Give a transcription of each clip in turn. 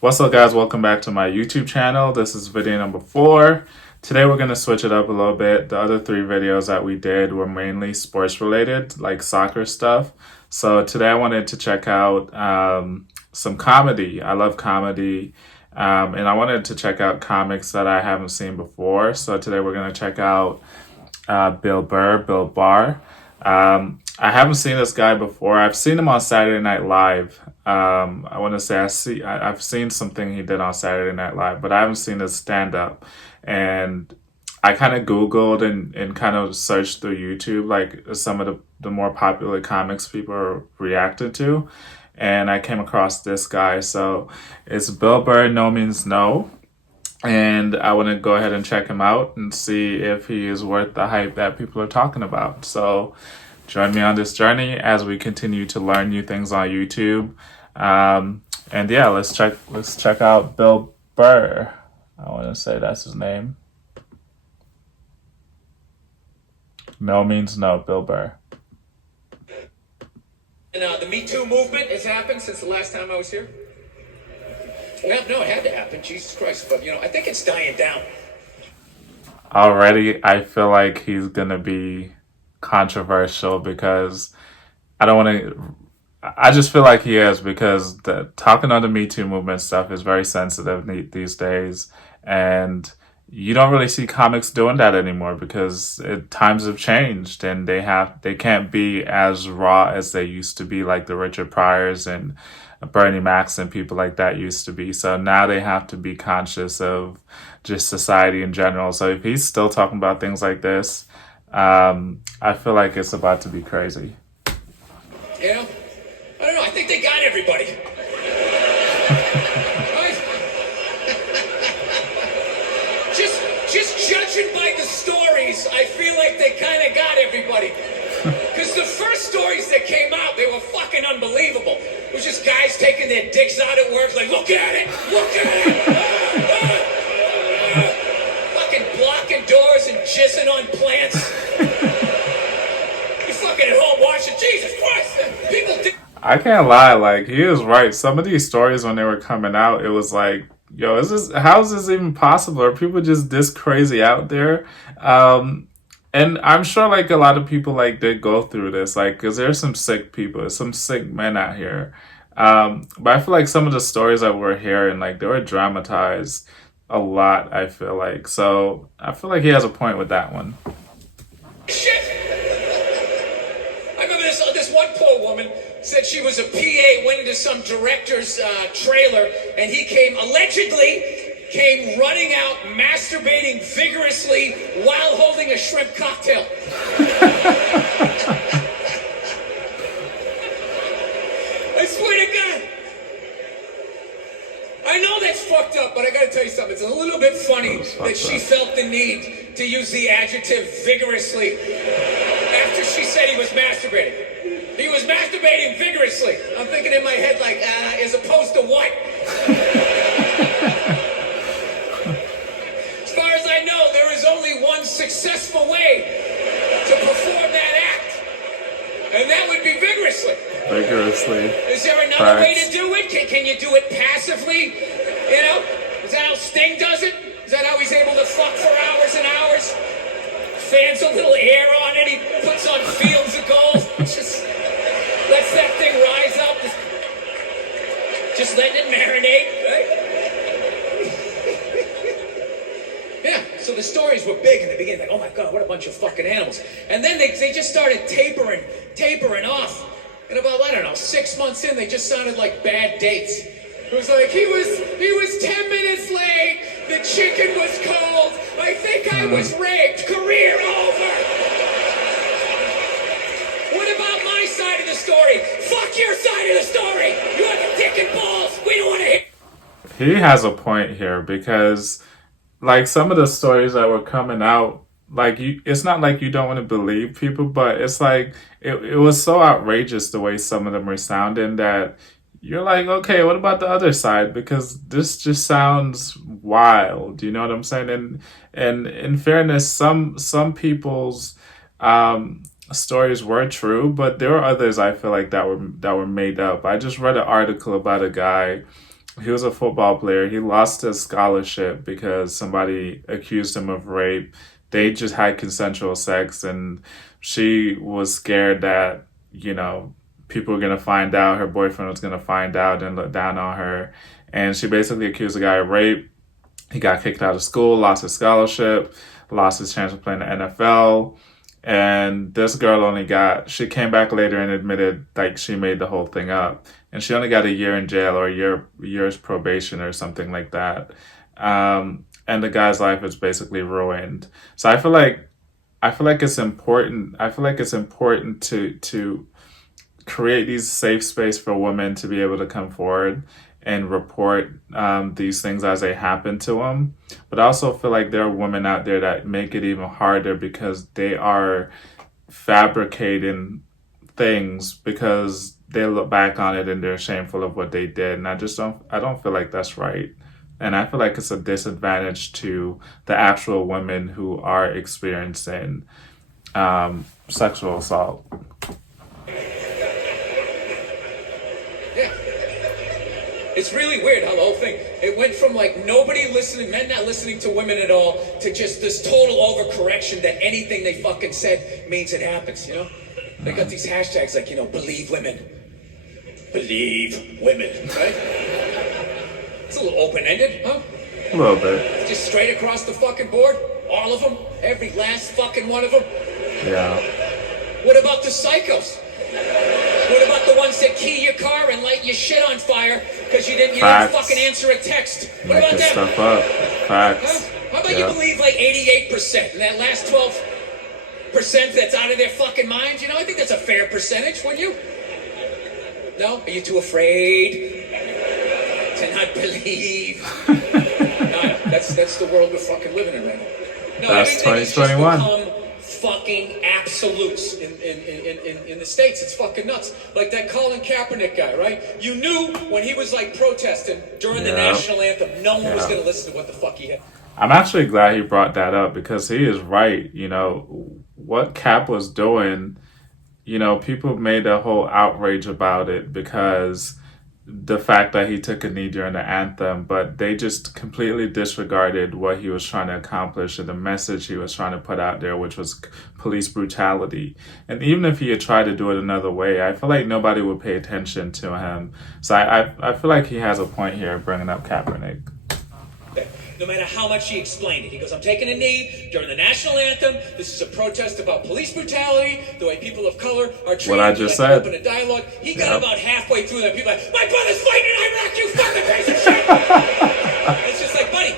What's up, guys? Welcome back to my YouTube channel. This is video number 4. Today we're going to switch it up a little bit. The other 3 videos that we did were mainly sports related, like soccer stuff. So today I wanted to check out some comedy. I love comedy. And I wanted to check out comics that I haven't seen before. So today we're going to check out Bill Burr. I haven't seen this guy before. I've seen him on Saturday Night Live. I want to say I've seen something he did on Saturday Night Live, but I haven't seen his stand up. And I kind of Googled and kind of searched through YouTube, like some of the more popular comics people are reacting to. And I came across this guy. So it's Bill Burr, No Means No. And I want to go ahead and check him out and see if he is worth the hype that people are talking about. So join me on this journey as we continue to learn new things on YouTube. And yeah, let's check out Bill Burr. I want to say that's his name. No Means No, Bill Burr. And the Me Too movement has happened since the last time I was here. Well, no, it had to happen. Jesus Christ. But, I think it's dying down. Already, I feel like he's going to be controversial because I don't want to. I just feel like he is because talking on the Me Too movement stuff is very sensitive these days. And you don't really see comics doing that anymore because times have changed and they can't be as raw as they used to be, like the Richard Pryors and Bernie Macs and people like that used to be. So now they have to be conscious of just society in general. So if he's still talking about things like this, I feel like it's about to be crazy. Yeah, I don't know. I think they got everybody. Just judging by the stories, I feel like they kind of got everybody. Because the first stories that came out, they were fucking unbelievable. It was just guys taking their dicks out at work, like, look at it, look at it. Fucking blocking doors and jizzing on plants. You're fucking at home watching, Jesus Christ. People did. I can't lie, like he is right. Some of these stories when they were coming out, it was like, yo, how is this even possible? Are people just this crazy out there? And I'm sure like a lot of people like did go through this, like, because there's some sick people, some sick men out here. But I feel like some of the stories that we're hearing, like they were dramatized a lot, I feel like. So I feel like he has a point with that one. Shit! I remember this one poor woman said she was a PA, went into some director's trailer, and he allegedly came running out, masturbating vigorously while holding a shrimp cocktail. I swear to God. I know that's fucked up, but I gotta tell you something. It's a little bit funny that she felt the need to use the adjective vigorously after she said he was masturbating. He was masturbating vigorously. I'm thinking in my head, like, as opposed to what? As far as I know, there is only one successful way to perform that act, and that would be vigorously. Vigorously. Is there another way to do it? Can you do it passively? Is that how Sting does it? Is that how he's able to fuck for hours and hours? Fans a little air on it, he puts on fields of gold. Just lets that thing rise up. Just letting it marinate, right? Yeah, so the stories were big in the beginning, like, oh my God, what a bunch of fucking animals. And then they just started tapering off. And about, I don't know, 6 months in, they just sounded like bad dates. It was like, he was 10 minutes late, the chicken was cold, I think I was raped, career over. What about my side of the story? Fuck your side of the story! You have a dick and balls! We don't want to hear. He has a point here because, like, some of the stories that were coming out, like, it's not like you don't want to believe people, but it's like it was so outrageous the way some of them were sounding that you're like, okay, what about the other side? Because this just sounds wild. You know what I'm saying? And in fairness, some people's stories were true, but there were others I feel like that were made up. I just read an article about a guy he was a football player. He lost his scholarship because somebody accused him of rape. They just had consensual sex, and she was scared that, you know, people were going to find out, her boyfriend was going to find out and look down on her. And she basically accused the guy of rape. He got kicked out of school, lost his scholarship, lost his chance of playing the NFL. And this girl she came back later and admitted like she made the whole thing up. And she only got a year in jail or year's probation or something like that. And the guy's life is basically ruined. So I feel like it's important. I feel like it's important to create these safe space for women to be able to come forward and report these things as they happen to them. But I also feel like there are women out there that make it even harder because they are fabricating things because they look back on it and they're shameful of what they did. And I don't feel like that's right. And I feel like it's a disadvantage to the actual women who are experiencing sexual assault. It's really weird how the whole thing, it went from like nobody listening, men not listening to women at all, to just this total overcorrection that anything they fucking said means it happens, you know? They got these hashtags like, you know, believe women, right? It's a little open-ended, huh? A little bit. Just straight across the fucking board, all of them, every last fucking one of them. Yeah. What about the psychos? What about the ones that key your car and light your shit on fire because you didn't fucking answer a text? What about them? Stuff up. Facts. Huh? How about you believe like 88% and that last 12% that's out of their fucking minds? You know, I think that's a fair percentage, wouldn't you? No? Are you too afraid to not believe? No, that's the world we're fucking living in right now. No, that's 2021. Fucking absolutes in the States. It's fucking nuts. Like that Colin Kaepernick guy, right? You knew when he was like protesting during the national anthem, no one was going to listen to what the fuck he had. I'm actually glad he brought that up because he is right. You know, what Cap was doing, you know, people made a whole outrage about it because the fact that he took a knee during the anthem, but they just completely disregarded what he was trying to accomplish and the message he was trying to put out there, which was police brutality. And even if he had tried to do it another way, I feel like nobody would pay attention to him. So I feel like he has a point here bringing up Kaepernick. No matter how much he explained it. He goes, I'm taking a knee during the national anthem. This is a protest about police brutality, the way people of color are treated. What I just said. Open a dialogue. He got about halfway through that. People are like, my brother's fighting in Iraq, you fucking piece of shit. It's just like, buddy.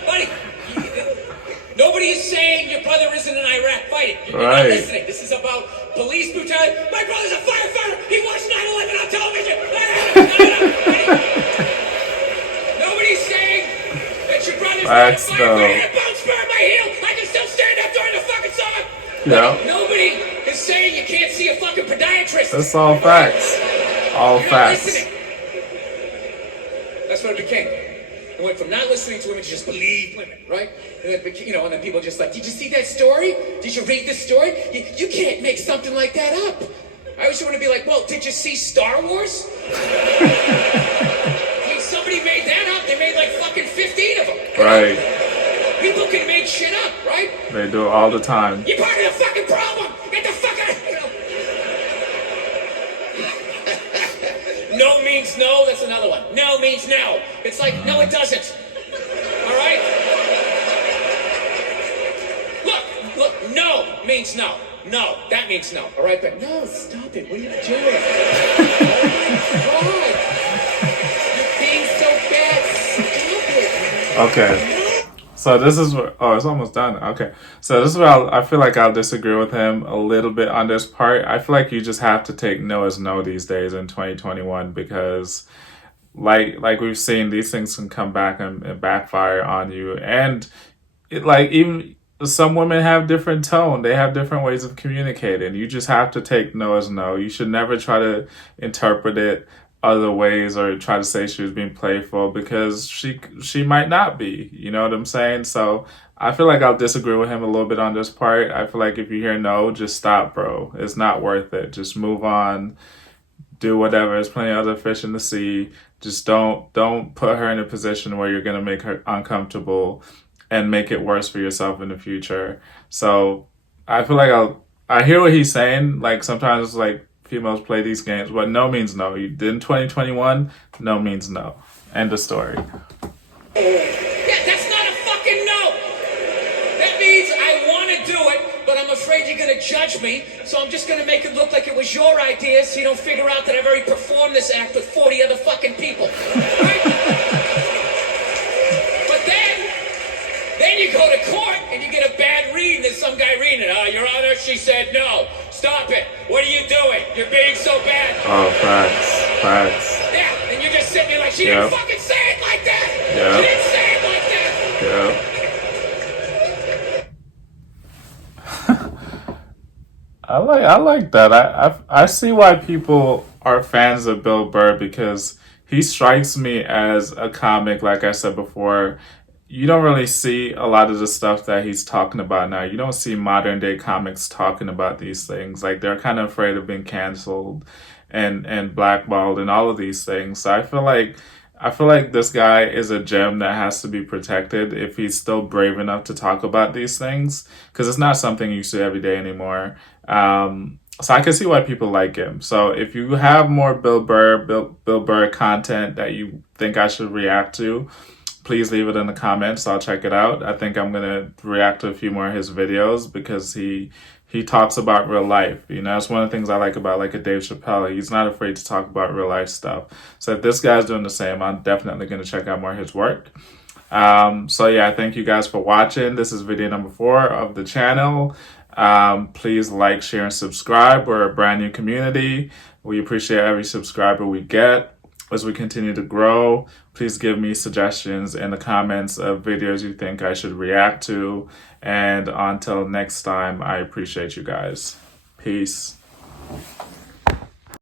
Nobody is saying your brother isn't in Iraq fighting. You're not listening. This is about police brutality. My brother's a firefighter. He watched 9/11 on television. Nobody's saying that your brother's not a firefighter. Bounce burn my heel. I can still stand up during the fucking song. Yeah. Nobody is saying you can't see a fucking podiatrist. That's all facts. All facts. Listening. That's what it became. It went from not listening to women to just believe women, right? And then, you know, and then people just like, did you see that story? Did you read this story? You can't make something like that up. I always want to be like, well, did you see Star Wars? I mean, somebody made that up. They made like fucking 15 of them. Right. People can make shit up, right? They do it all the time. You're part of the fucking problem. Get the fuck out, you know. No means no. That's another one. No means no. It's like, no, it doesn't. All right? Look, no means no. No, that means no. All right, but no, stop it. What are you doing? Oh my God. You're being so bad. Stop it. Okay. So this is where, it's almost done. Okay. So this is where I feel like I'll disagree with him a little bit on this part. I feel like you just have to take no as no these days in 2021 because like we've seen, these things can come back and backfire on you. And it, like, even some women have different tone. They have different ways of communicating. You just have to take no as no. You should never try to interpret it other ways or try to say she was being playful because she might not be. You know what I'm saying? So I feel like I'll disagree with him a little bit on this part. I feel like if you hear no, just stop, bro. It's not worth it. Just move on. Do whatever. There's plenty of other fish in the sea. Just don't put her in a position where you're gonna make her uncomfortable and make it worse for yourself in the future. So I feel like I hear what he's saying. Like sometimes like females play these games, but no means no. You did in 2021, no means no. End of story. Yeah, that's not a fucking no. That means I want to do it, but I'm afraid you're going to judge me, so I'm just going to make it look like it was your idea so you don't figure out that I've already performed this act with 40 other fucking people. Right? But then you go to court and you get a bad read and there's some guy reading it. Your Honor, she said no. Stop it. What are you doing? You're being so bad. Oh, facts. Yeah, and you're just sitting there like, she didn't fucking say it like that. Yep. She didn't say it like that. Yeah. I like that. I see why people are fans of Bill Burr because he strikes me as a comic, like I said before. You don't really see a lot of the stuff that he's talking about now. You don't see modern day comics talking about these things. Like they're kind of afraid of being canceled and blackballed and all of these things. So I feel like this guy is a gem that has to be protected if he's still brave enough to talk about these things because it's not something you see every day anymore. So I can see why people like him. So if you have more Bill Burr content that you think I should react to, please leave it in the comments. I'll check it out. I think I'm gonna react to a few more of his videos because he talks about real life. You know, that's one of the things I like about like a Dave Chappelle. He's not afraid to talk about real life stuff. So if this guy's doing the same, I'm definitely gonna check out more of his work. So yeah, thank you guys for watching. This is video number 4 of the channel. Please like, share, and subscribe. We're a brand new community. We appreciate every subscriber we get. As we continue to grow, please give me suggestions in the comments of videos you think I should react to. And until next time, I appreciate you guys. Peace.